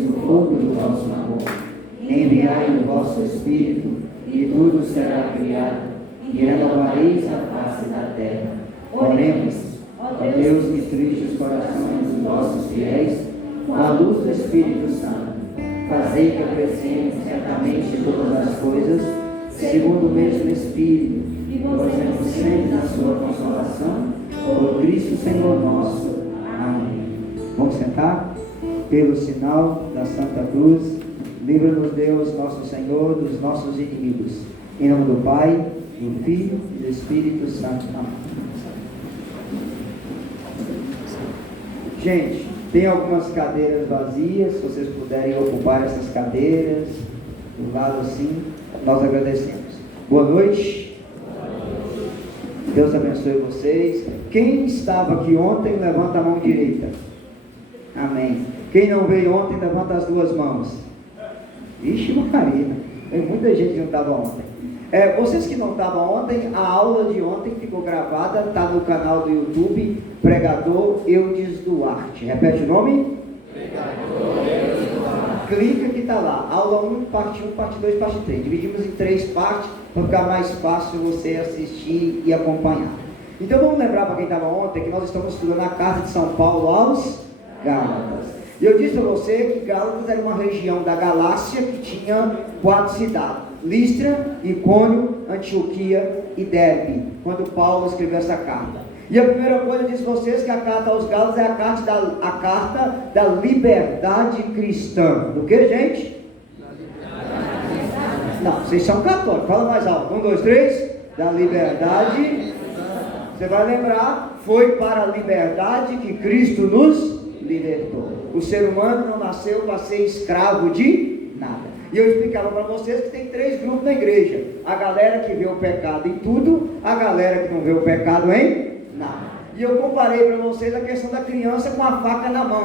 no fogo do vosso amor. Enviai o vosso Espírito, e tudo será criado, e renovareis a face da terra. Oremos, ó Deus, que instruíste os corações dos vossos fiéis, com a luz do Espírito Santo. Fazei que apreciemos certamente todas as coisas, segundo o mesmo Espírito, e gozemos sempre da sua consolação, por Cristo Senhor nosso. Amém. Vamos sentar? Pelo sinal da Santa Cruz, livra-nos Deus, nosso Senhor, dos nossos inimigos. Em nome do Pai, do Filho e do Espírito Santo. Amém. Gente, tem algumas cadeiras vazias, se vocês puderem ocupar essas cadeiras, do lado assim, nós agradecemos. Boa noite. Deus abençoe vocês. Quem estava aqui ontem, levanta a mão direita. Amém. Quem não veio ontem, levanta as duas mãos. Ixi, Macarena, tem muita gente que não estava ontem. Vocês que não estavam ontem, a aula de ontem ficou gravada, está no canal do YouTube, Pregador Eudes Duarte. Repete o nome? Pregador Eudes Duarte. Clica que está lá, aula 1, parte 1, parte 2, parte 3. Dividimos em 3 partes, para ficar mais fácil você assistir e acompanhar. Então vamos lembrar para quem estava ontem, que nós estamos estudando a carta de São Paulo aos Gálatas. E eu disse a você que Gálatas era uma região da Galácia que tinha 4 cidades: Listra, Icônio, Antioquia e Derbe, quando Paulo escreveu essa carta. E a primeira coisa eu disse a vocês que a carta aos Gálatas é a carta da liberdade cristã. Do que, gente? Não, vocês são católicos, fala mais alto. 1, 2, 3, da liberdade. Você vai lembrar, foi para a liberdade que Cristo nos libertou. O ser humano não nasceu para ser escravo de nada. E eu explicava para vocês que tem 3 grupos na igreja: a galera que vê o pecado em tudo, a galera que não vê o pecado em nada. E eu comparei para vocês a questão da criança com a faca na mão.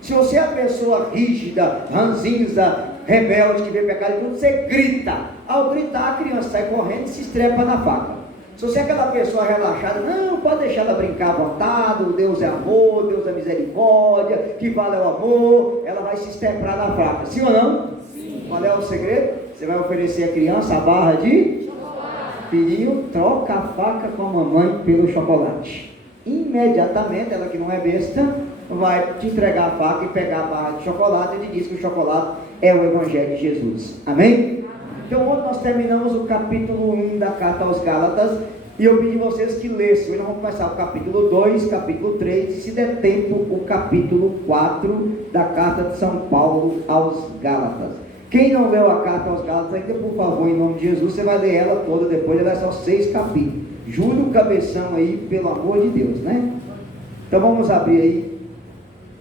Se você é a pessoa rígida, ranzinza, rebelde, que vê pecado em tudo, você grita. Ao gritar, a criança sai correndo e se estrepa na faca. Se você é aquela pessoa relaxada, não, pode deixar ela brincar à vontade, Deus é amor, Deus é misericórdia, que vale o amor, ela vai se esteprar na faca, sim ou não? Sim. Qual é o segredo? Você vai oferecer à criança a barra de chocolate. Filhinho, troca a faca com a mamãe pelo chocolate. Imediatamente, ela que não é besta, vai te entregar a faca e pegar a barra de chocolate e te diz que o chocolate é o Evangelho de Jesus. Amém? Então ontem nós terminamos o capítulo 1 da carta aos Gálatas, e eu pedi vocês que lessem. Hoje nós vamos começar o capítulo 2, capítulo 3, e se der tempo, o capítulo 4 da carta de São Paulo aos Gálatas. Quem não leu a carta aos Gálatas ainda, por favor, em nome de Jesus, você vai ler ela toda depois, ela é só 6 capítulos. Jura o cabeção aí, pelo amor de Deus, né? Então vamos abrir aí,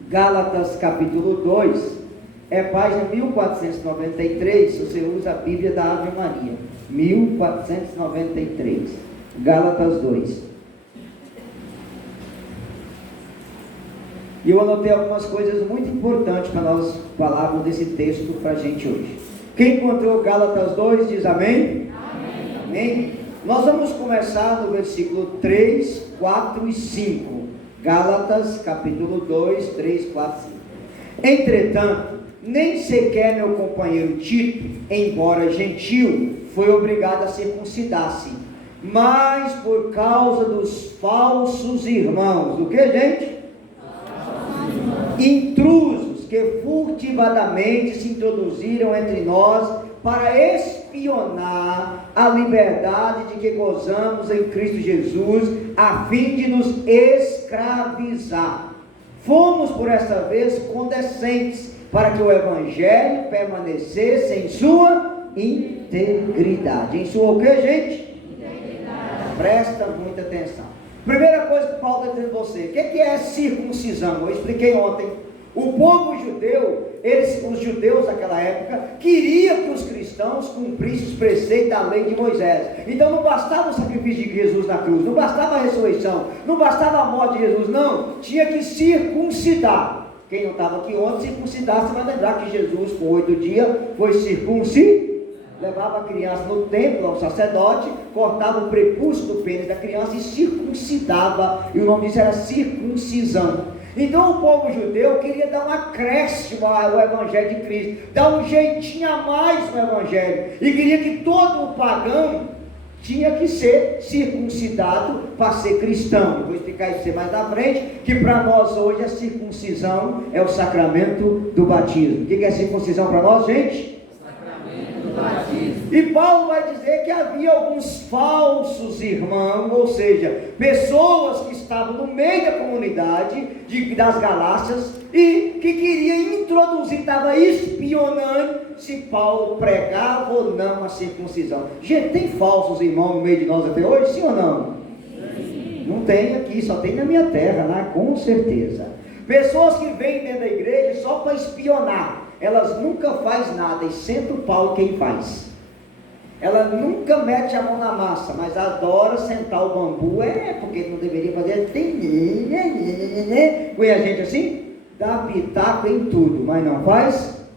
Gálatas capítulo 2. É página 1493, você usa a Bíblia da Ave Maria. 1493. Gálatas 2. E eu anotei algumas coisas muito importantes para nós falarmos desse texto para a gente hoje. Quem encontrou Gálatas 2 diz amém? Amém. Amém? Nós vamos começar no versículo 3, 4 e 5. Gálatas capítulo 2, 3, 4 e 5. Entretanto, nem sequer meu companheiro Tito, embora gentil, foi obrigado a circuncidar-se, mas por causa dos falsos irmãos, do que, gente? Intrusos que furtivamente se introduziram entre nós para espionar a liberdade de que gozamos em Cristo Jesus, a fim de nos escravizar. Fomos por esta vez condescendentes, para que o Evangelho permanecesse em sua integridade. Em sua o que, gente? Integridade. Presta muita atenção. Primeira coisa que Paulo está dizendo a você: o que é circuncisão? Eu expliquei ontem. O povo judeu, os judeus daquela época, queriam que os cristãos cumprissem os preceitos da lei de Moisés. Então não bastava o sacrifício de Jesus na cruz, não bastava a ressurreição, não bastava a morte de Jesus, não, tinha que circuncidar. Quem não estava aqui ontem, circuncidar, você vai lembrar que Jesus, com 8 dias, foi circuncidado. Levava a criança no templo, ao sacerdote, cortava o prepúcio do pênis da criança e circuncidava, e o nome disso era circuncisão. Então o povo judeu queria dar um acréscimo ao Evangelho de Cristo, dar um jeitinho a mais no Evangelho, e queria que todo o pagão tinha que ser circuncidado para ser cristão. Eu vou explicar isso mais na frente, que para nós hoje a circuncisão é o sacramento do batismo. O que é circuncisão para nós, gente? E Paulo vai dizer que havia alguns falsos irmãos, ou seja, pessoas que estavam no meio da comunidade das Galácias e que queria introduzir, estava espionando se Paulo pregava ou não a circuncisão. Gente, tem falsos irmãos no meio de nós até hoje, sim ou não? Sim. Não tem aqui, só tem na minha terra, né? Com certeza. Pessoas que vêm dentro da igreja só para espionar. Elas nunca fazem nada, exceto Paulo quem faz. Ela nunca mete a mão na massa, mas adora sentar o bambu, porque não deveria fazer. Conhece a gente assim? Dá pitaco em tudo, mas não faz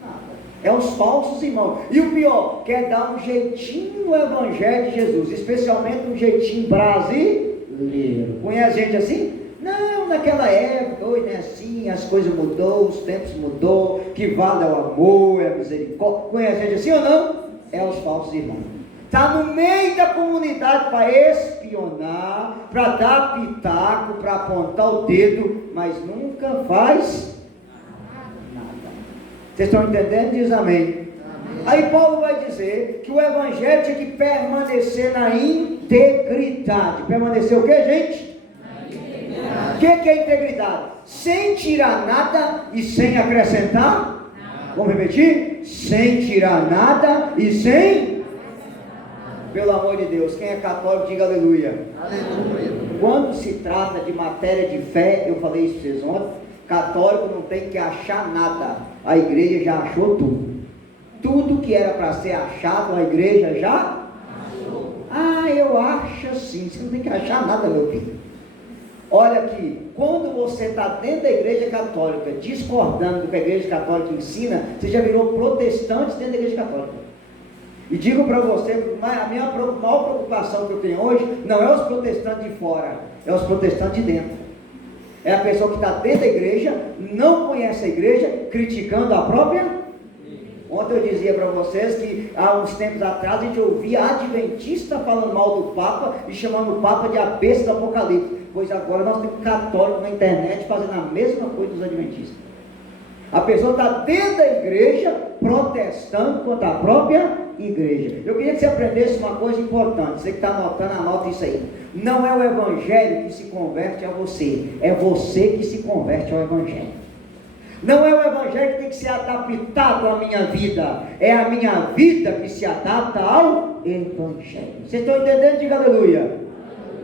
nada. É os falsos irmãos. E o pior, quer dar um jeitinho no Evangelho de Jesus, especialmente um jeitinho brasileiro. Conhece a gente assim? Não, naquela época, hoje não é assim, as coisas mudou, os tempos mudou, que vale é o amor, é a misericórdia. Conhece a gente assim ou não? É os falsos irmãos. Está no meio da comunidade para espionar, para dar pitaco, para apontar o dedo, mas nunca faz nada. Vocês estão entendendo? Diz amém. Aí Paulo vai dizer que o Evangelho tinha que permanecer na integridade. Permanecer o que, gente? O que é integridade? Sem tirar nada e sem acrescentar? Vamos repetir? Sem tirar nada e sem? Pelo amor de Deus, quem é católico diga aleluia. Aleluia. Quando se trata de matéria de fé, eu falei isso para vocês ontem, católico não tem que achar nada, a igreja já achou tudo. Tudo que era para ser achado, a igreja já achou. Eu acho assim, você não tem que achar nada, meu filho. Olha aqui, quando você está dentro da igreja católica, discordando do que a igreja católica ensina, você já virou protestante dentro da igreja católica. E digo para você, a minha maior preocupação que eu tenho hoje, não é os protestantes de fora, é os protestantes de dentro. É a pessoa que está dentro da igreja, não conhece a igreja, criticando a própria. Ontem eu dizia para vocês que há uns tempos atrás a gente ouvia adventista falando mal do Papa e chamando o Papa de a besta do Apocalipse. Pois agora nós temos católicos na internet fazendo a mesma coisa dos adventistas. A pessoa está dentro da igreja protestando contra a própria igreja. Eu queria que você aprendesse uma coisa importante. Você que está anotando, anota isso aí. Não é o evangelho que se converte a você, é você que se converte ao evangelho. Não é o evangelho que tem que ser adaptado à minha vida, é a minha vida que se adapta ao evangelho. Vocês estão entendendo? Diga aleluia.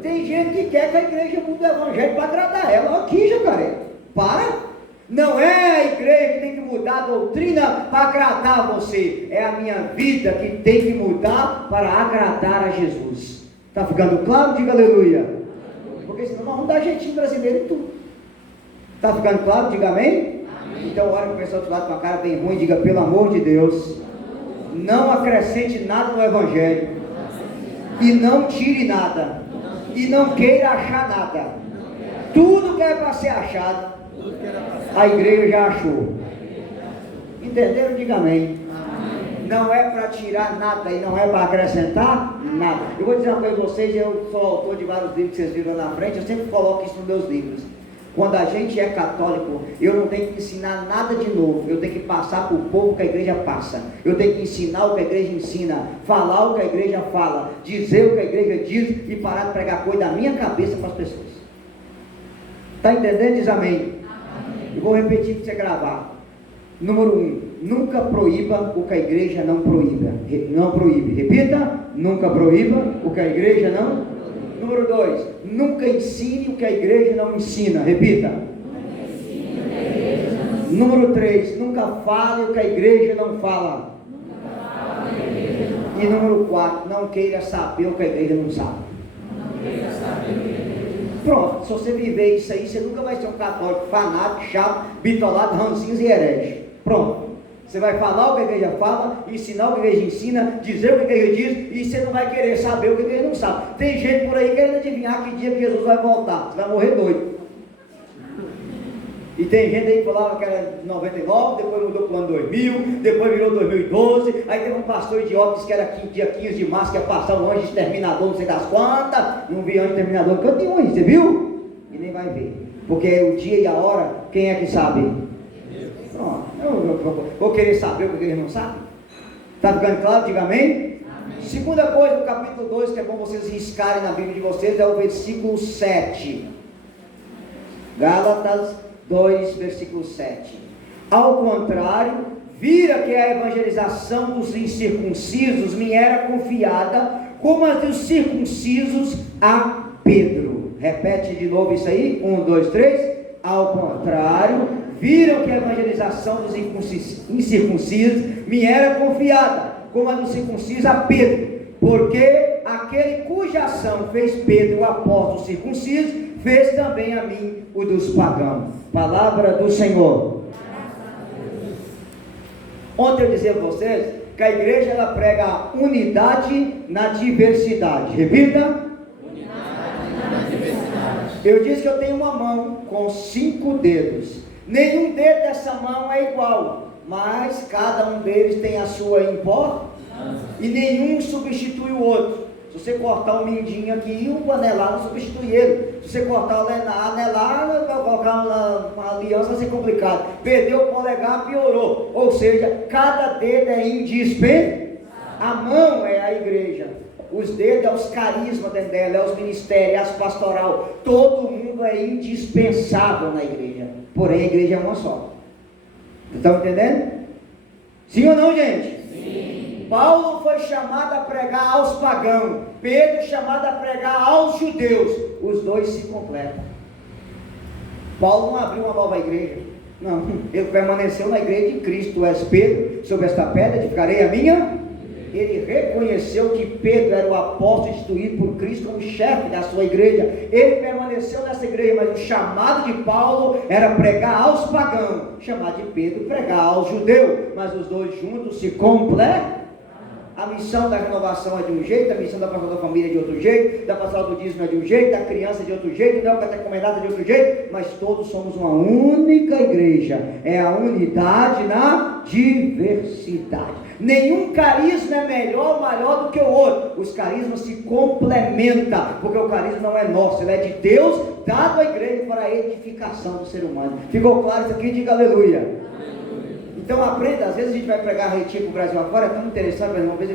Tem gente que quer que a igreja mude o evangelho para agradar ela. Aqui, Jacaré, para. Não é a igreja que tem que mudar a doutrina para agradar você, é a minha vida que tem que mudar para agradar a Jesus. Está ficando claro? Diga aleluia. Porque senão nós vamos dar jeitinho brasileiro em tudo. Está ficando claro? Diga amém. Então olha para o pessoal do lado com a cara bem ruim e diga, pelo amor de Deus, não acrescente nada no evangelho e não tire nada e não queira achar nada. Tudo que é para ser achado, a igreja já achou. Entenderam? Diga amém. Não é para tirar nada e não é para acrescentar nada. Eu vou dizer uma coisa para vocês, eu sou autor de vários livros que vocês viram lá na frente, eu sempre coloco isso nos meus livros. Quando a gente é católico, eu não tenho que ensinar nada de novo, eu tenho que passar para o povo que a igreja passa, eu tenho que ensinar o que a igreja ensina, falar o que a igreja fala, dizer o que a igreja diz e parar de pregar coisa da minha cabeça para as pessoas. Está entendendo? Diz amém. Eu vou repetir para você gravar. Número 1, nunca proíba o que a igreja não proíbe. Repita, nunca proíba o que a igreja não. Número 2, nunca ensine o que a igreja não ensina. Repita. Número 3, nunca fale o que a igreja não fala. E número 4, não queira saber o que a igreja não sabe. Pronto, se você viver isso aí, você nunca vai ser um católico fanático, chato, bitolado, ranzinhos e herege. Pronto. Você vai falar o que a igreja fala, ensinar o que a igreja ensina, dizer o que a igreja diz, e você não vai querer saber o que a igreja não sabe. Tem gente por aí querendo adivinhar que dia que Jesus vai voltar. Você vai morrer doido. E tem gente aí que falava que era 99, depois mudou para o ano 2000, depois virou 2012, aí teve um pastor idiota que disse que era dia 15 de março, que ia passar um anjo exterminador, não sei das quantas, não vi anjo exterminador, que eu tenho aí, você viu? E nem vai ver, porque o dia e a hora, quem é que sabe? Pronto, eu vou querer saber porque eles não sabem. Está ficando claro? Diga amém? Segunda coisa do capítulo 2, que é bom vocês riscarem na Bíblia de vocês, é o versículo 7. Gálatas 2, versículo 7. Ao contrário, vira que a evangelização dos incircuncisos me era confiada, como a dos circuncisos a Pedro. Repete de novo isso aí, 1, 2, 3. Ao contrário, viram que a evangelização dos incircuncisos me era confiada, como a dos circuncisos a Pedro, porque aquele cuja ação fez Pedro o apóstolo circunciso, fez também a mim o dos pagãos. Palavra do Senhor. Ontem eu dizia a vocês que a igreja ela prega a unidade na diversidade. Repita. Unidade na diversidade. Eu disse que eu tenho uma mão com 5 dedos. Nenhum dedo dessa mão é igual, mas cada um deles tem a sua importância e nenhum substitui o outro. Se você cortar um mindinho aqui, o anelar não substitui ele. Se você cortar o anelar, colocar uma aliança vai ser complicado. Perdeu o polegar, piorou. Ou seja, cada dedo é indispensável. A mão é a igreja. Os dedos é os carismas dentro dela, é os ministérios, é as pastoral. Todo mundo é indispensável na igreja. Porém, a igreja é uma só. Estão entendendo? Sim ou não, gente? Sim. Paulo foi chamado a pregar aos pagãos, Pedro chamado a pregar aos judeus. Os dois se completam. Paulo não abriu uma nova igreja, não, ele permaneceu na igreja de Cristo. Tu és Pedro, sobre esta pedra edificarei a minha. Ele reconheceu que Pedro era o apóstolo instituído por Cristo como chefe da sua igreja. Ele permaneceu nessa igreja, mas o chamado de Paulo era pregar aos pagãos, o chamado de Pedro pregar aos judeus, mas os dois juntos se completam. A missão da renovação é de um jeito, a missão da pastoral da família é de outro jeito, da pastoral do dízimo é de um jeito, da criança é de outro jeito, da catecumendada é de outro jeito, mas todos somos uma única igreja. É a unidade na diversidade. Nenhum carisma é melhor ou maior do que o outro. Os carismas se complementam, porque o carisma não é nosso, ele é de Deus, dado à igreja para a edificação do ser humano. Ficou claro isso aqui? Diga aleluia. Então aprenda, às vezes a gente vai pregar retiro para o Brasil afora, é tão interessante, mas uma vez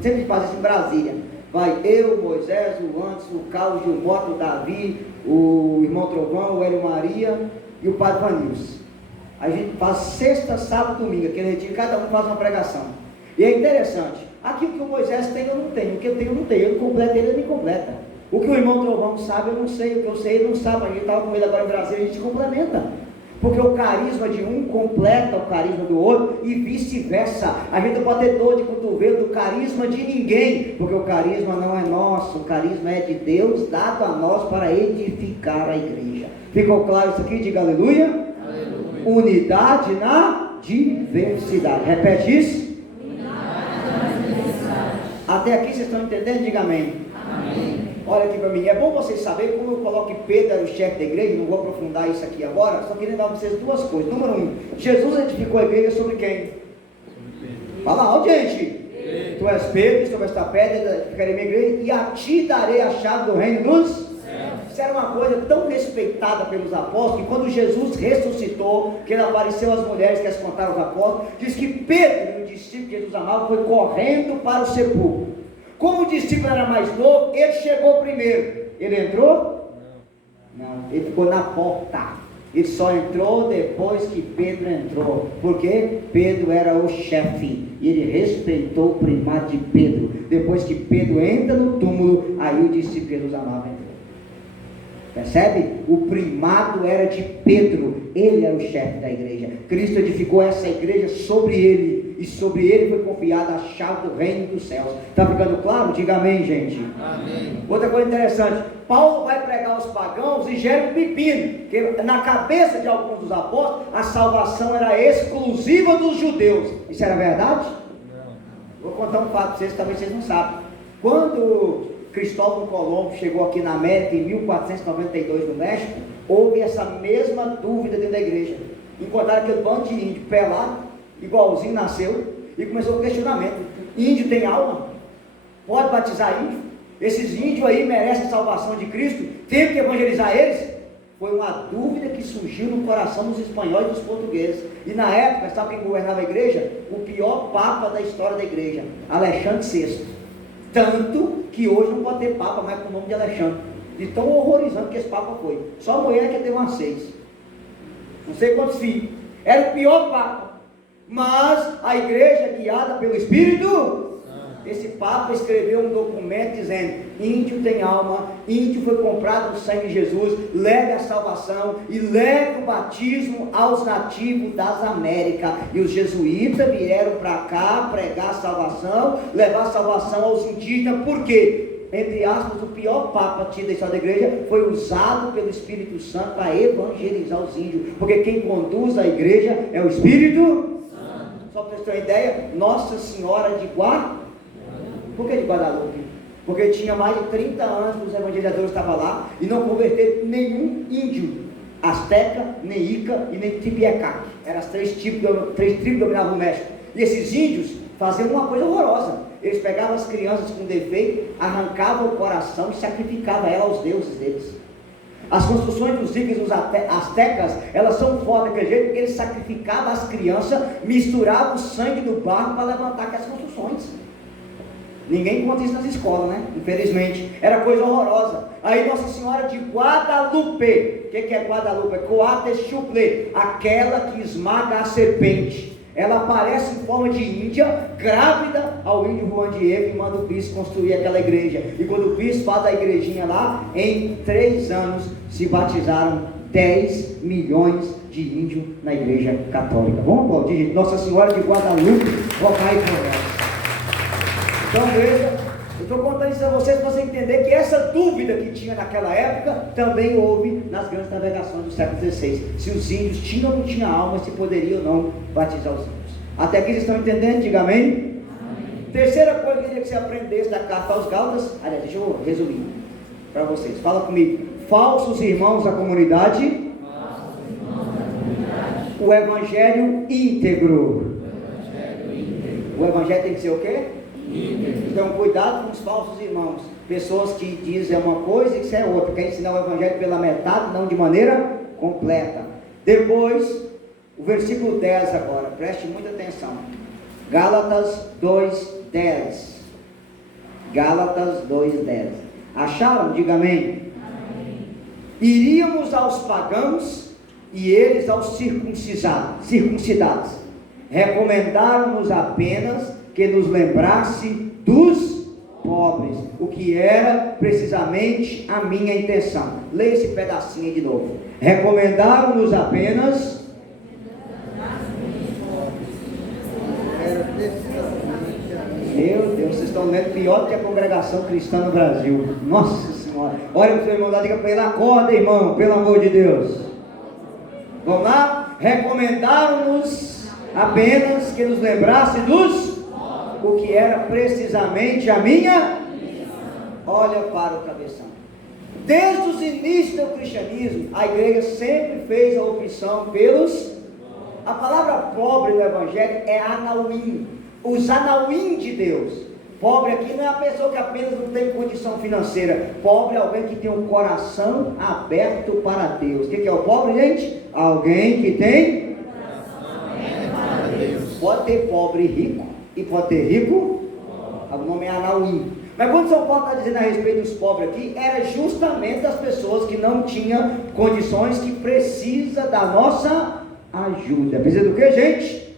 sempre faz isso em Brasília. Vai eu, o Moisés, o Anderson, o Carlos, o Gilmoto, o Davi, o irmão Trovão, o Hélio Maria e o Padre Vanils. A gente faz sexta, sábado, domingo, aquele retiro, cada um faz uma pregação. E é interessante, aquilo que o Moisés tem eu não tenho, o que eu tenho eu não tenho, ele completa, ele me completa. O que o irmão Trovão sabe eu não sei, o que eu sei ele não sabe, a gente estava com ele agora em Brasília, a gente se complementa. Porque o carisma de um completa o carisma do outro e vice-versa. A gente não pode ter dor de cotovelo do carisma de ninguém, porque o carisma não é nosso, o carisma é de Deus, dado a nós para edificar a igreja. Ficou claro isso aqui? Diga aleluia. Aleluia. Unidade na diversidade. Repete isso. Unidade na diversidade. Até aqui vocês estão entendendo? Diga amém. Amém. Olha aqui para mim, é bom vocês saberem como eu coloco que Pedro era o chefe da igreja. Não vou aprofundar isso aqui agora, só queria dar para vocês 2 coisas. Número 1, Jesus edificou a igreja sobre quem? Fala alto, gente. Pedro. Tu és Pedro, sobre esta pedra edificarei minha igreja e a ti darei a chave do reino dos céus. Isso era uma coisa tão respeitada pelos apóstolos, que quando Jesus ressuscitou, que ele apareceu às mulheres que as contaram os apóstolos, diz que Pedro, o discípulo que Jesus amava, foi correndo para o sepulcro. Como o discípulo era mais novo, ele chegou primeiro. Ele entrou? Não, ele ficou na porta. Ele só entrou depois que Pedro entrou. Porque Pedro era o chefe. E ele respeitou o primado de Pedro. Depois que Pedro entra no túmulo, aí o discípulo que Jesus amava entrou. Percebe? O primado era de Pedro. Ele era o chefe da igreja. Cristo edificou essa igreja sobre ele. E sobre ele foi confiada a chave do reino dos céus. Está ficando claro? Diga amém, gente. Amém. Outra coisa interessante, Paulo vai pregar aos pagãos e gera um pepino, que na cabeça de alguns dos apóstolos, a salvação era exclusiva dos judeus. Isso era verdade? Não. Vou contar um fato para vocês, talvez vocês não sabem. Quando Cristóvão Colombo chegou aqui na América em 1492 no México, houve essa mesma dúvida dentro da igreja. Encontraram aquele bando de índio pelado, igualzinho nasceu, e começou o questionamento: índio tem alma? Pode batizar índio? Esses índios aí merecem a salvação de Cristo? Tem que evangelizar eles? Foi uma dúvida que surgiu no coração dos espanhóis e dos portugueses. E na época, sabe quem governava a igreja? O pior papa da história da igreja, Alexandre VI. Tanto que hoje não pode ter papa mais com o nome de Alexandre, de tão horrorizante que esse papa foi. Só a mulher que teve umas 6, não sei quantos filhos. Era o pior papa. Mas a igreja, guiada pelo Espírito, esse papa escreveu um documento dizendo: índio tem alma, índio foi comprado no sangue de Jesus, leve a salvação e leve o batismo aos nativos das Américas. E os jesuítas vieram para cá pregar a salvação, levar a salvação aos indígenas. Por quê? Entre aspas, o pior papa tido da história da igreja foi usado pelo Espírito Santo para evangelizar os índios, porque quem conduz a igreja é o Espírito Santo. Só para vocês terem uma ideia, Nossa Senhora de Guadalupe. Por que de Guadalupe? Porque tinha mais de 30 anos que os evangelizadores estavam lá e não converteram nenhum índio, Azteca, nem Ica e nem Tipiacaque. Eram as três tribos que dominavam o México. E esses índios faziam uma coisa horrorosa: eles pegavam as crianças com defeito, arrancavam o coração e sacrificavam ela aos deuses deles. As construções dos Incas e dos Aztecas, elas são fortes daquele jeito, porque eles sacrificavam as crianças, misturavam o sangue do barro para levantar aquelas construções. Ninguém conta isso nas escolas, né? Infelizmente, era coisa horrorosa. Aí Nossa Senhora de Guadalupe, o que é Guadalupe? Coatexuple, aquela que esmaga a serpente. Ela aparece em forma de índia, grávida ao índio Juan Diego, e manda o bispo construir aquela igreja. E quando o bispo faz a igrejinha lá, em 3 anos se batizaram 10 milhões de índios na igreja católica. Vamos aplaudir, gente. Nossa Senhora de Guadalupe, rogai por ela. Então veja, eu estou contando isso a vocês para você entender que essa dúvida que tinha naquela época também houve nas grandes navegações do século XVI. Se os índios tinham ou não tinham alma, se poderia ou não batizar os índios. Até aqui vocês estão entendendo? Diga amém. Amém. Terceira coisa que eu queria que você aprendesse da carta aos Gálatas. Aliás, deixa eu resumir para vocês. Fala comigo. Falsos irmãos da comunidade. O evangelho íntegro. O evangelho tem que ser o quê? Então cuidado com os falsos irmãos, pessoas que dizem uma coisa e que é outra, quer ensinar o evangelho pela metade, não de maneira completa. Depois, o versículo 10 agora, preste muita atenção. Gálatas 2:10. Gálatas 2:10. Acharam? Diga amém. Amém. Iríamos aos pagãos e eles aos circuncidados. Recomendaram-nos apenas que nos lembrasse dos pobres, o que era precisamente a minha intenção. Leia esse pedacinho aí de novo. Recomendaram-nos apenas. Meu Deus, vocês estão lendo pior do que a congregação cristã no Brasil. Nossa Senhora. Olha para o seu irmão lá, diga para ele: acorda, irmão, pelo amor de Deus. Vamos lá? Recomendaram-nos apenas que nos lembrasse dos, o que era precisamente a minha. Olha para o cabeção. Desde os inícios do cristianismo, a igreja sempre fez a opção pelos. A palavra pobre no evangelho é anauim, os anauim de Deus. Pobre aqui não é a pessoa que apenas não tem condição financeira. Pobre é alguém que tem um coração aberto para Deus. O que é o pobre, gente? Alguém que tem coração aberto para Deus. Pode ter pobre e rico, e pode ter rico, o nome é anauim. Mas quando São Paulo está dizendo a respeito dos pobres aqui, era justamente das pessoas que não tinham condições, que precisa da nossa ajuda. Precisa do que, gente?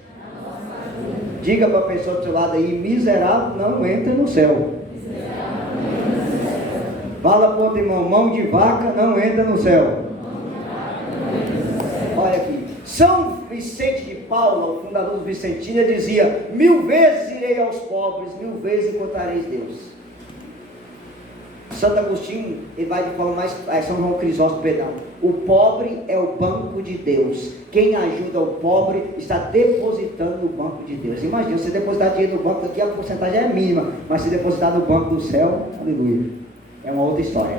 Diga para a pessoa do seu lado aí: miserável não entra no céu. Fala para o outro irmão: mão de vaca não entra no céu. Olha aqui, São Vicente de Paula, o fundador do Vicentina, dizia: 1000 vezes irei aos pobres, 1000 vezes encontrareis Deus. Santo Agostinho, ele vai de forma mais, São João Crisóstomo, perdão: o pobre é o banco de Deus. Quem ajuda o pobre está depositando no banco de Deus. Imagina, você depositar dinheiro no banco aqui, a porcentagem é mínima, mas se depositar no banco do céu, aleluia, é uma outra história.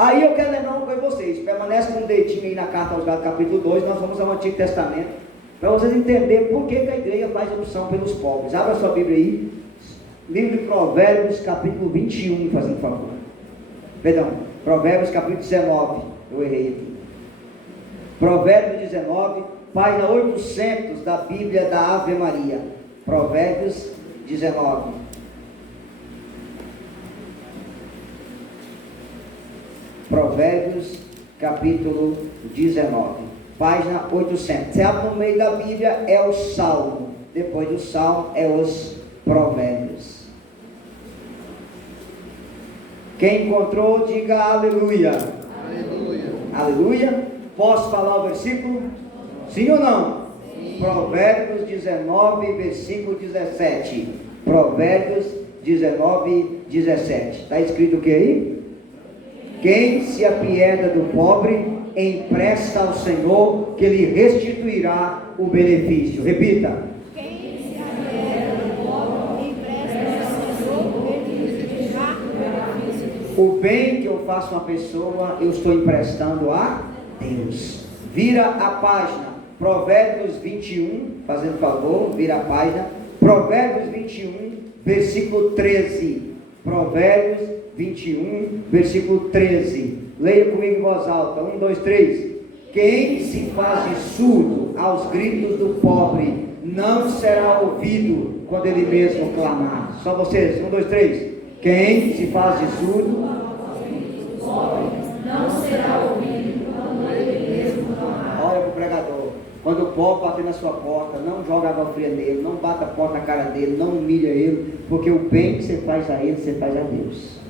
Aí eu quero lembrar uma coisa para vocês, permanece com um dedinho aí na carta aos Gálatas capítulo 2, nós vamos ao Antigo Testamento, para vocês entenderem por que a igreja faz opção pelos pobres. Abra sua Bíblia aí, livro de Provérbios capítulo 21, fazendo favor. Perdão, Provérbios capítulo 19, eu errei aqui. Provérbios 19, página 800 da Bíblia da Ave Maria. Provérbios 19. Provérbios capítulo 19, página 800. Você abre no meio da Bíblia, é o Salmo. Depois do Salmo, é os Provérbios. Quem encontrou, diga aleluia. Aleluia. Aleluia. Posso falar o versículo? Sim ou não? Sim. Provérbios 19, versículo 17. Provérbios 19, 17. Está escrito o que aí? Quem se apieda do pobre, empresta ao Senhor, que lhe restituirá o benefício. Repita. Quem se apieda do pobre, empresta ao Senhor, que lhe restituirá o benefício. O bem que eu faço a uma pessoa, eu estou emprestando a Deus. Vira a página, Provérbios 21, fazendo favor, vira a página, Provérbios 21, versículo 13. Provérbios 21, versículo 13. Leia comigo em voz alta. 1, 2, 3. Quem se faz de surdo aos gritos do pobre, não será ouvido quando ele mesmo clamar. Só vocês. 1, 2, 3. Quem se faz de surdo aos gritos do pobre, não será ouvido quando ele mesmo clamar. Olha para o pregador. Quando o pobre bater na sua porta, não joga água fria nele, não bata a porta na cara dele, não humilha ele, porque o bem que você faz a ele, você faz a Deus.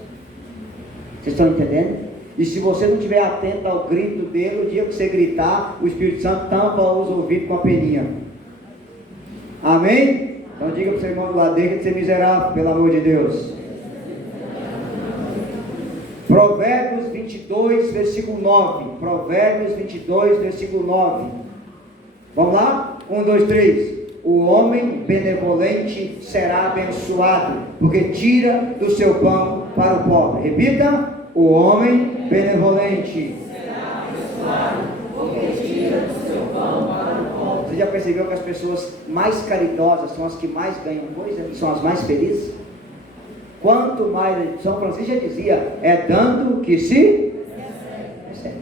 Vocês estão entendendo? E se você não estiver atento ao grito dele, o dia que você gritar, o Espírito Santo tampa os ouvidos com a peninha. Amém? Então diga para o seu irmão do lado, deixa de ser miserável, pelo amor de Deus. Provérbios 22, versículo 9. Provérbios 22, versículo 9. Vamos lá? 1, 2, 3. O homem benevolente será abençoado, porque tira do seu pão para o pobre. Repita. O homem benevolente será abençoado, porque tira do seu pão para o pobre. Você já percebeu que as pessoas mais caridosas são as que mais ganham coisa e são as mais felizes? Quanto mais, São Francisco já dizia, é dando que se recebe.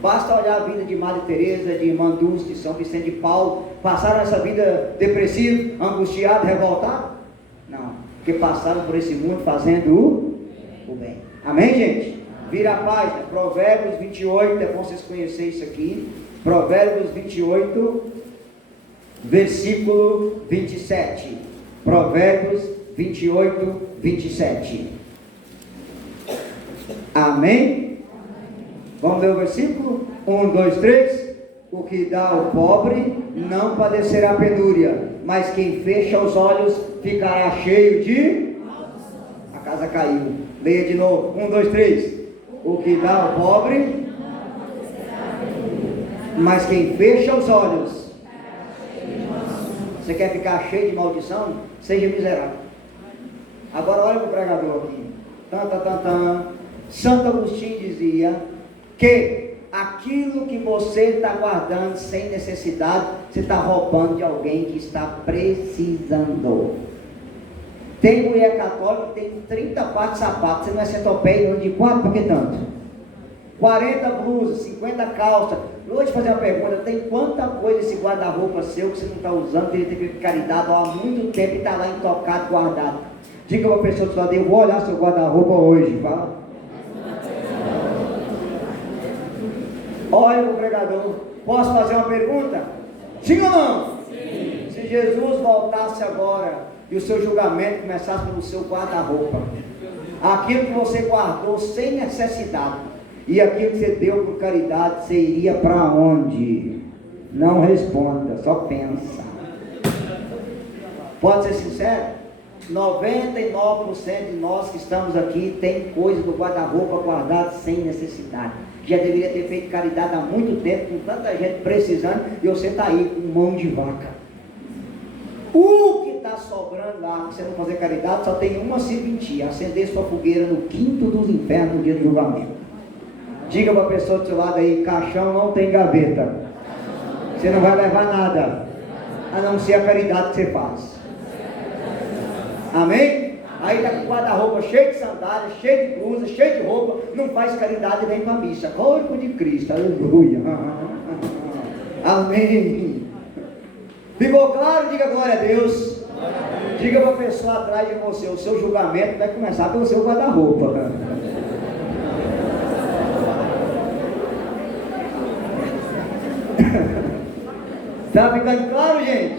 Basta olhar a vida de Madre Teresa, de Irmã Dulce, de São Vicente de Paulo. Passaram essa vida depressiva, angustiada, revoltada? Não, porque passaram por esse mundo fazendo o bem. Amém, gente? Vira a página, Provérbios 28, é bom vocês conhecerem isso aqui. Provérbios 28, versículo 27. Provérbios 28, 27. Amém? Vamos ler o versículo? 1, 2, 3. O que dá ao pobre não padecerá penúria, mas quem fecha os olhos ficará cheio de... A casa caiu. Leia de novo. 1, 2, 3. O que dá ao pobre, mas quem fecha os olhos. Você quer ficar cheio de maldição? Seja miserável. Agora olha para o pregador aqui. Santo Agostinho dizia que aquilo que você está guardando sem necessidade, você está roubando de alguém que está precisando. Tem mulher católica que tem 30 pares de sapatos, você não é centopeia de 4, por que tanto? 40 blusas, 50 calças. Eu vou te fazer uma pergunta, tem quanta coisa esse guarda-roupa seu que você não está usando, que ele tem feito caridade há muito tempo e está lá intocado, guardado. Diga para a pessoa do lado, eu vou olhar seu guarda-roupa hoje, fala. Olha para o pregador, posso fazer uma pergunta? Sim ou não? Sim. Se Jesus voltasse agora e o seu julgamento começasse pelo seu guarda-roupa, aquilo que você guardou sem necessidade e aquilo que você deu por caridade, você iria para onde? Não responda, só pensa. Pode ser sincero? 99% de nós que estamos aqui tem coisa do guarda-roupa guardada sem necessidade. Já deveria ter feito caridade há muito tempo, com tanta gente precisando, e você está aí com mão de vaca. O que está sobrando lá, que você não fazer caridade, só tem uma serventia: acender sua fogueira no quinto dos infernos no dia do julgamento. Diga para a pessoa do seu lado aí, caixão não tem gaveta. Você não vai levar nada, a não ser a caridade que você faz. Amém? Aí está com o guarda-roupa cheio de sandália, cheio de blusa, cheio de roupa, não faz caridade e vem para a missa. Corpo de Cristo, aleluia. Amém. Ficou claro? Diga glória a Deus. Diga para a pessoa atrás de você, o seu julgamento vai começar pelo seu guarda-roupa. Está ficando claro, gente?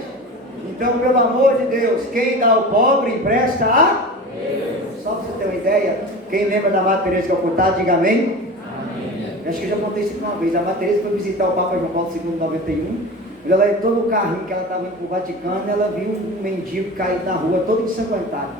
Então, pelo amor de Deus, quem dá ao pobre empresta a Deus. Só para você ter uma ideia, quem lembra da Madre Teresa que eu contar, diga amém. Amém. Acho que eu já contei isso uma vez. A Madre Teresa foi visitar o Papa João Paulo II em 91. Ela entrou no carrinho que ela estava indo para o Vaticano, ela viu um mendigo caído na rua, todo ensanguentado.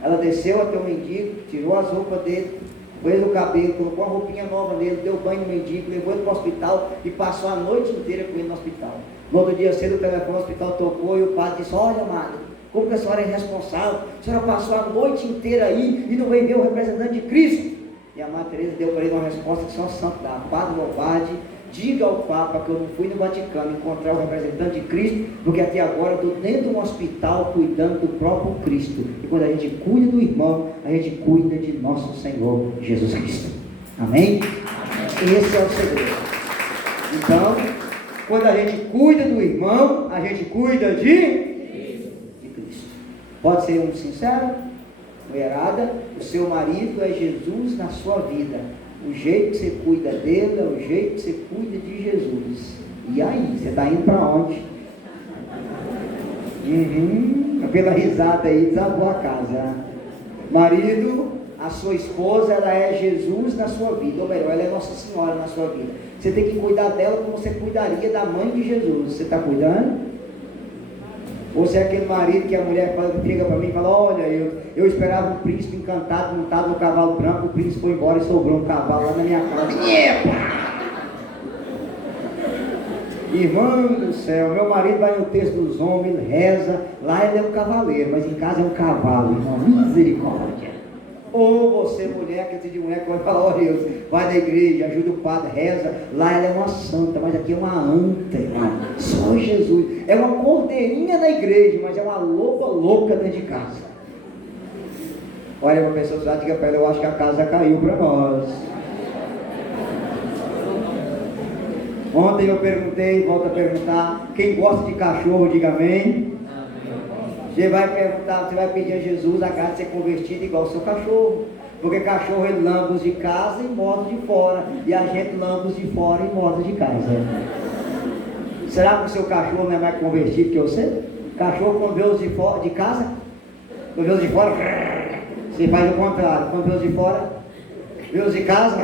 Ela desceu até o mendigo, tirou as roupas dele, pôs o cabelo, colocou uma roupinha nova nele, deu banho no mendigo, levou ele para o hospital e passou a noite inteira com ele no hospital. No outro dia cedo o telefone do hospital tocou e o padre disse: olha, madre, como que a senhora é irresponsável? A senhora passou a noite inteira aí e não veio ver o representante de Cristo. E a Madre Teresa deu para ele uma resposta que só santo dá: Padre Lombardi, diga ao Papa que eu não fui no Vaticano encontrar o representante de Cristo, porque até agora eu estou dentro de um hospital cuidando do próprio Cristo. E quando a gente cuida do irmão, a gente cuida de nosso Senhor Jesus Cristo. Amém? Esse é o segredo. Então, quando a gente cuida do irmão, a gente cuida de Cristo. Pode ser um sincero, mulherada, o seu marido é Jesus na sua vida. O jeito que você cuida dele é o jeito que você cuida de Jesus. E aí, você está indo para onde? Pela risada aí, desabou a casa. Marido, a sua esposa, ela é Jesus na sua vida. Ou melhor, ela é Nossa Senhora na sua vida. Você tem que cuidar dela como você cuidaria da mãe de Jesus. Você está cuidando? Ou você é aquele marido que a mulher chega para mim e fala: olha, eu esperava um príncipe encantado montado no cavalo branco, o príncipe foi embora e sobrou um cavalo lá na minha casa. Irmão do céu, meu marido vai no texto dos homens, reza, lá ele é um cavaleiro, mas em casa é um cavalo, irmão, misericórdia. Ou você, mulher, que de mulher que vai falar: ó Deus, vai na igreja, ajuda o padre, reza, lá ela é uma santa, mas aqui é uma anta, irmão. Só Jesus, é uma cordeirinha na igreja, mas é uma loba louca dentro de casa. Olha para a pessoa, diga para ela: eu acho que a casa caiu para nós. Ontem eu perguntei, volto a perguntar, quem gosta de cachorro, diga amém. Você vai perguntar, você vai pedir a Jesus a graça de ser convertido igual o seu cachorro. Porque cachorro ele lambe os de casa e morde de fora. E a gente lambe os de fora e morde de casa. Será que o seu cachorro não é mais convertido que você? Cachorro quando vê os de fora, de casa, quando vê os de fora, você faz o contrário. Quando vê os de fora, vê os de casa.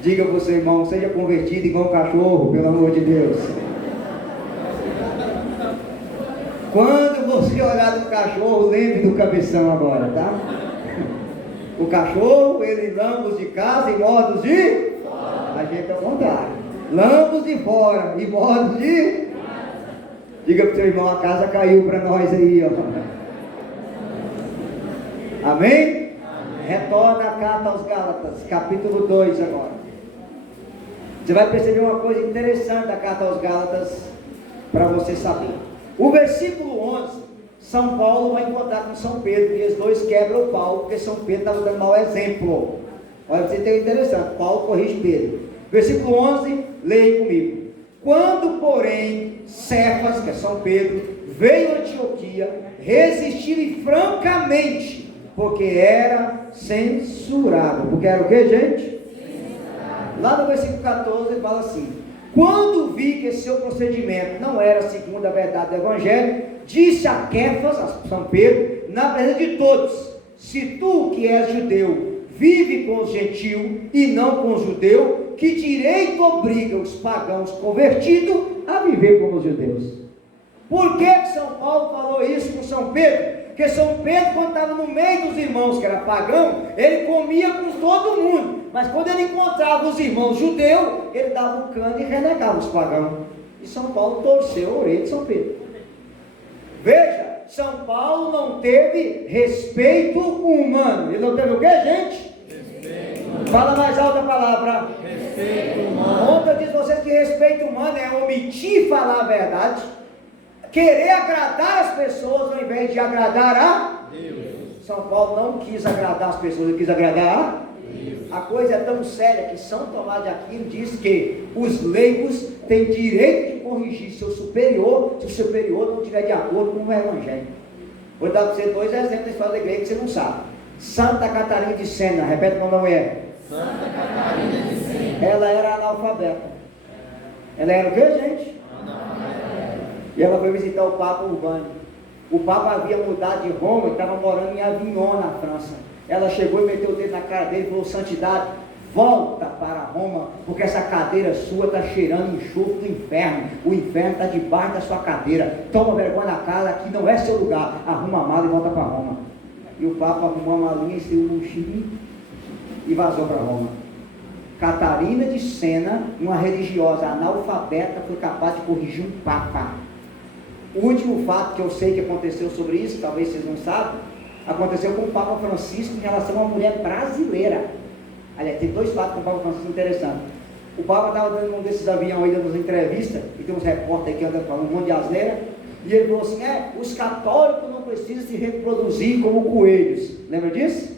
Diga para o seu irmão: seja convertido igual um cachorro, pelo amor de Deus. Quando você olhar no cachorro, lembre do cabeção agora, tá? O cachorro, ele lambe os de casa e morde os de fora. A gente é o contrário. Lambe os de fora e morde os de... Diga para o seu irmão: a casa caiu para nós aí, ó. Amém? Retorna a carta aos Gálatas, capítulo 2 agora. Você vai perceber uma coisa interessante da carta aos Gálatas, para você saber. O versículo 11, São Paulo vai encontrar com São Pedro, e os dois quebram o pau, porque São Pedro estava dando mau exemplo. Olha, você tem interessante, Paulo corrige Pedro. Versículo 11, leia comigo. Quando, porém, Cefas, que é São Pedro, veio a Antioquia, resistiram francamente, porque era censurado. Porque era o que, gente? Lá no versículo 14 ele fala assim: quando vi que seu procedimento não era segundo a verdade do Evangelho, disse a Quefas, a São Pedro, na presença de todos: se tu que és judeu, vive com os gentios e não com os judeus, que direito obriga os pagãos convertidos a viver como os judeus? Por que São Paulo falou isso com São Pedro? Porque São Pedro, quando estava no meio dos irmãos que era pagão, ele comia com todo mundo, mas quando ele encontrava os irmãos judeus, ele dava um cano e renegava os pagãos. E São Paulo torceu a orelha de São Pedro. Veja, São Paulo não teve respeito humano. Ele não teve o que, gente? Respeito. Fala mais alta a palavra. Respeito humano. Ontem eu disse a vocês que respeito humano é omitir falar a verdade, querer agradar as pessoas ao invés de agradar a Deus. São Paulo não quis agradar as pessoas, ele quis agradar a a coisa é tão séria que São Tomás de Aquino diz que os leigos têm direito de corrigir seu superior, se o superior não estiver de acordo com o evangelho. Vou dar para você 2 exemplos da história da igreja que você não sabe. Santa Catarina de Sena, repete o nome da mulher. Santa Catarina de Sena. Ela era analfabeta. Ela era o que, gente? Analfabeta. E ela foi visitar o Papa Urbano. O Papa havia mudado de Roma e estava morando em Avignon, na França. Ela chegou e meteu o dedo na cara dele e falou: santidade, volta para Roma, porque essa cadeira sua está cheirando enxofre do inferno. O inferno está debaixo da sua cadeira. Toma vergonha na cara, aqui não é seu lugar. Arruma a mala e volta para Roma. E o Papa arrumou a malinha e saiu no Chile e vazou para Roma. Catarina de Sena, uma religiosa analfabeta, foi capaz de corrigir um Papa. O último fato que eu sei que aconteceu sobre isso, talvez vocês não sabem, aconteceu com o Papa Francisco em relação a uma mulher brasileira. Aliás, tem 2 fatos com o Papa Francisco interessantes. O Papa estava dando um desses aviões aí, dando entrevistas, e tem uns repórteres aí que andam falando um monte de asneira, e ele falou assim: os católicos não precisam se reproduzir como coelhos. Lembra disso?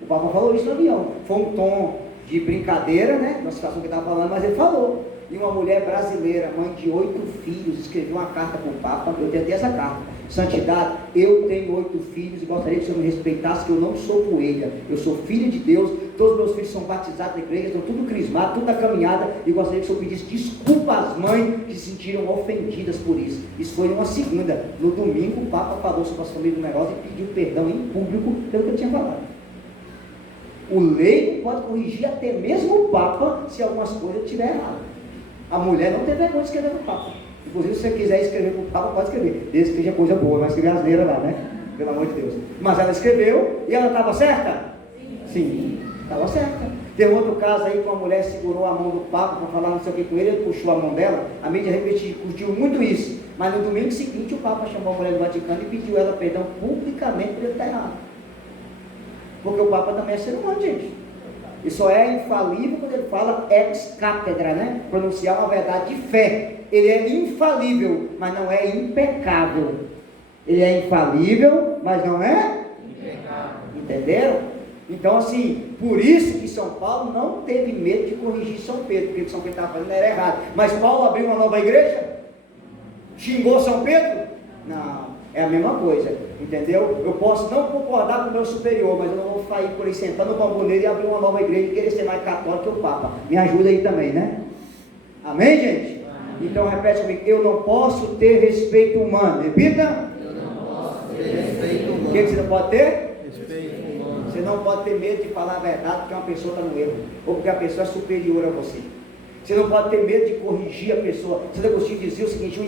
O Papa falou isso no avião. Foi um tom de brincadeira, né? Na situação que ele estava falando, mas ele falou. E uma mulher brasileira, mãe de 8 filhos, escreveu uma carta para o Papa. Eu tentei essa carta. Santidade, eu tenho 8 filhos e gostaria que o Senhor me respeitasse, que eu não sou coelha, eu sou filho de Deus, todos os meus filhos são batizados na igreja, estão tudo crismados, tudo na caminhada, e gostaria que o Senhor pedisse desculpa às mães que se sentiram ofendidas por isso. Isso foi uma segunda. No domingo o Papa falou sobre as famílias numerosas e pediu perdão em público pelo que eu tinha falado. O leigo pode corrigir até mesmo o Papa se algumas coisas estiver erradas. A mulher não tem vergonha de escrever no Papa. Inclusive, se você quiser escrever para o Papa, pode escrever. Desde que seja coisa boa, vai escrever asneira lá, né? Pelo amor de Deus. Mas ela escreveu e ela estava certa? Sim, estava certa. Tem outro caso aí que uma mulher segurou a mão do Papa para falar não sei o que com ele, ele puxou a mão dela. A mídia curtiu muito isso. Mas no domingo seguinte, o Papa chamou a mulher do Vaticano e pediu ela perdão publicamente por ele estar errado. Porque o Papa também é ser humano, gente. E só é infalível quando ele fala ex cátedra, né? Pronunciar uma verdade de fé. Ele é infalível, mas não é impecável. Ele é infalível, mas não é impecável. Entenderam? Então, assim, por isso que São Paulo não teve medo de corrigir São Pedro, porque o que São Pedro estava fazendo era errado. Mas Paulo abriu uma nova igreja? Xingou São Pedro? Não. É a mesma coisa, entendeu? Eu posso não concordar com o meu superior, mas eu não vou sair por aí sentando no bamboneiro e abrir uma nova igreja e querer ser mais católico que o Papa. Me ajuda aí também, né? Amém, gente? Amém. Então repete comigo: eu não posso ter respeito humano. Repita. Eu não posso ter respeito humano. O que você não pode ter? Respeito humano. Você não pode ter medo de falar a verdade porque uma pessoa está no erro, ou porque a pessoa é superior a você. Você não pode ter medo de corrigir a pessoa. Santo Agostinho dizia o seguinte: